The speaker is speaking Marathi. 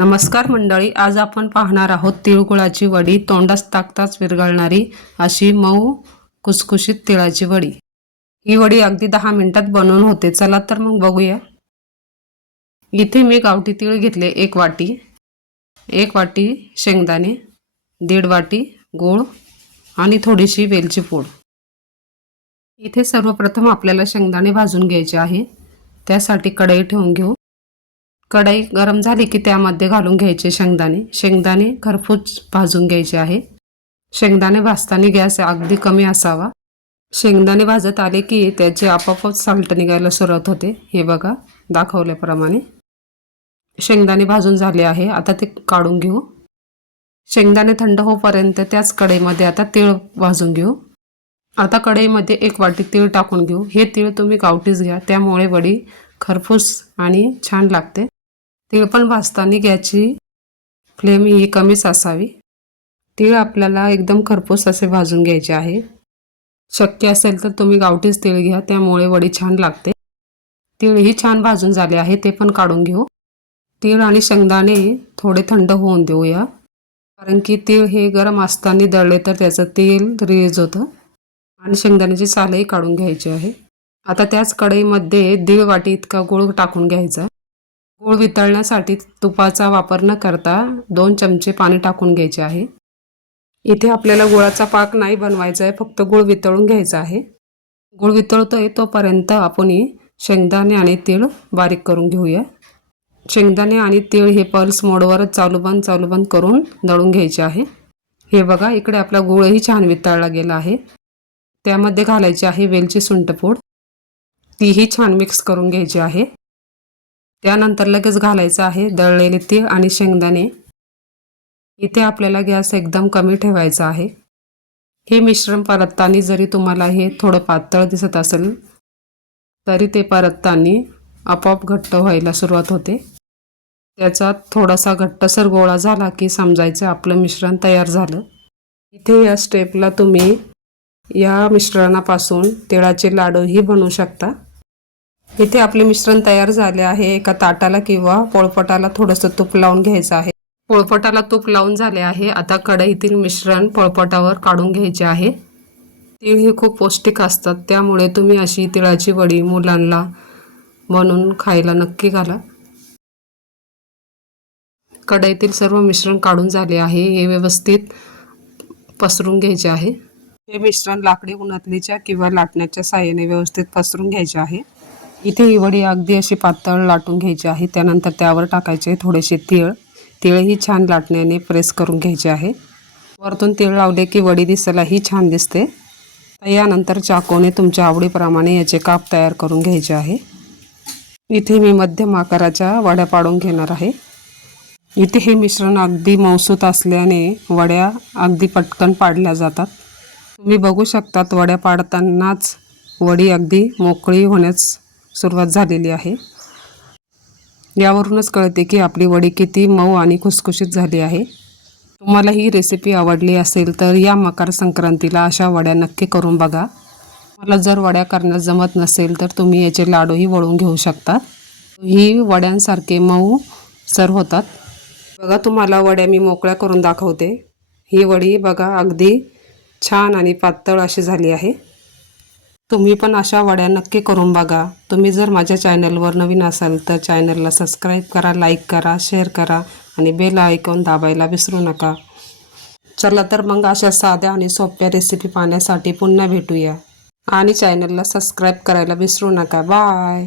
नमस्कार मंडळी आज आपण पाहणार आहोत तिळगुळाची वडी तोंडास ताकताच विरघळणारी अशी मऊ कुसकुशीत तिळाची वडी. ही वडी अगदी दहा मिनिटात बनवून होते. चला तर मग बघूया. इथे मी गावठी तीळ घेतले एक वाटी. एक वाटी शेंगदाणे दीड वाटी गूळ आणि थोडीशी वेलची पूड. इथे सर्वप्रथम आपल्याला शेंगदाणे भाजून घ्यायचे आहे. त्यासाठी कढई ठेवून घेऊ. कढई गरम झाली की त्यामध्ये घालून घ्यायचे शेंगदाणे. शेंगदाणे खरपूस भाजून घ्यायचे आहे. शेंगदाणे भाजताना गॅस अगदी कमी असावा. शेंगदाणे भाजत आले की त्याचे आपापच साल्ट निघायला सुरुवात होते. हे बघा दाखवल्याप्रमाणे. शेंगदाणे भाजून झाले आहे. आता ते काढून घेऊ. शेंगदाणे थंड होईपर्यंत त्याच कढईमध्ये आता तीळ भाजून घेऊ. आता कढईमध्ये एक वाटी तीळ टाकून घेऊ. हे तीळ तुम्ही गावठीच घ्या. त्यामुळे वडी खरपूस आणि छान लागते. तीळ पण भाजताना गॅसची फ्लेम ही कमीच असावी. तीळ आपल्याला एकदम खरपूस असे भाजून घ्यायचे आहे. शक्य असेल तर तुम्ही गावठीच तीळ घ्या त्यामुळे वडी छान लागते. तीळही छान भाजून झाले आहे ते पण काढून घेऊ. तीळ आणि शेंगदाणे थोडे थंड होऊन देऊया. कारण की तीळ हे गरम असताना दळले तर त्याचं तेल रिलीज होतं. आणि शेंगदाण्याची सालही काढून घ्यायची आहे. आता त्याच कढईमध्ये दीड वाटी इतका गुळ टाकून घ्यायचा गूळ वितळण्यासाठी तुपाचा वापर न करता दोन चमचे पाणी टाकून घ्यायचे आहे. इथे आपल्याला गुळाचा पाक नाही बनवायचा आहे फक्त गूळ वितळून घ्यायचा आहे. गूळ वितळतोय तोपर्यंत आपण शेंगदाणे आणि तीळ बारीक करून घेऊया. शेंगदाणे आणि तीळ हे पल्स मोडवरच चालू बंद चालू बंद करून दळून घ्यायचे आहे. हे बघा इकडे आपला गुळही छान वितळला गेला आहे. त्यामध्ये घालायची आहे वेलची सुंटपूड तीही छान मिक्स करून घ्यायची आहे. त्यानंतर लगेच घालायचं आहे दळलेले तीळ आणि शेंगदाणे. इथे आपल्याला गॅस एकदम कमी ठेवायचा आहे. हे मिश्रण परतताना जरी तुम्हाला हे थोडं पातळ दिसत असेल तरी ते परतताना आपोआप घट्ट व्हायला सुरुवात होते. त्याचा थोडासा घट्टसर गोळा झाला की समजायचं आपलं मिश्रण तयार झालं. इथे या स्टेपला तुम्ही या मिश्रणापासून तिळाचे लाडूही बनवू शकता. इथे आपले मिश्रण तयार झाले आहे. एका ताटाला किंवा पोळपटाला थोडंसं तूप लावून घ्यायचं आहे. पोळपटाला तूप लावून झाले आहे. आता कढईतील मिश्रण पोळपटावर काढून घ्यायचे आहे. तीळ हे खूप पौष्टिक असतात. त्यामुळे तुम्ही अशी तिळाची वडी मुलांना बनवून खायला नक्की घाला. कढईतील सर्व मिश्रण काढून झाले आहे. हे व्यवस्थित पसरून घ्यायचे आहे. हे मिश्रण लाकडी उन्हातलीच्या किंवा लाटण्याच्या साह्याने व्यवस्थित पसरून घ्यायचे आहे. इथे ही वडी अगदी अशी पातळ लाटून घ्यायची आहे. त्यानंतर त्यावर टाकायचे थोडेसे तीळ. तीळही छान लाटण्याने प्रेस करून घ्यायचे आहे. वरतून तीळ लावले की वडी दिसायलाही छान दिसते. यानंतर चाकूने तुमच्या आवडीप्रमाणे याचे काप तयार करून घ्यायचे आहे. इथे मी मध्यम आकाराच्या वड्या पाडून घेणार आहे. इथे हे मिश्रण अगदी मौसूत असल्याने वड्या अगदी पटकन पाडल्या जातात. तुम्ही बघू शकतात वड्या पाडतानाच वडी अगदी मोकळी होण्यास सुरुवात झालेली आहे. यावरूनच कळते की आपली वडी किती मऊ आणि खुसखुशीत झाली आहे. तुम्हाला ही रेसिपी आवडली असेल तर या मकर संक्रांतीला अशा वड्या नक्की करून बघा. मला जर वड्या करण्यास जमत नसेल तर तुम्ही याचे लाडूही वळून घेऊ शकता. ही वड्यांसारखे मऊ सर होतात. बघा तुम्हाला वड्या मी मोकळ्या करून दाखवते. ही वडी बघा अगदी छान आणि पातळ अशी झाली आहे. तुम्ही पण अशा वड्या नक्की करून बघा. तुम्ही जर माझ्या चॅनलवर नवीन असाल तर चॅनलला सबस्क्राईब करा लाईक करा शेअर करा आणि बेल ऐकून दाबायला विसरू नका. चला तर मग अशा साध्या आणि सोप्या रेसिपी पाहण्यासाठी पुन्हा भेटूया. आणि चॅनलला सबस्क्राईब करायला विसरू नका. बाय!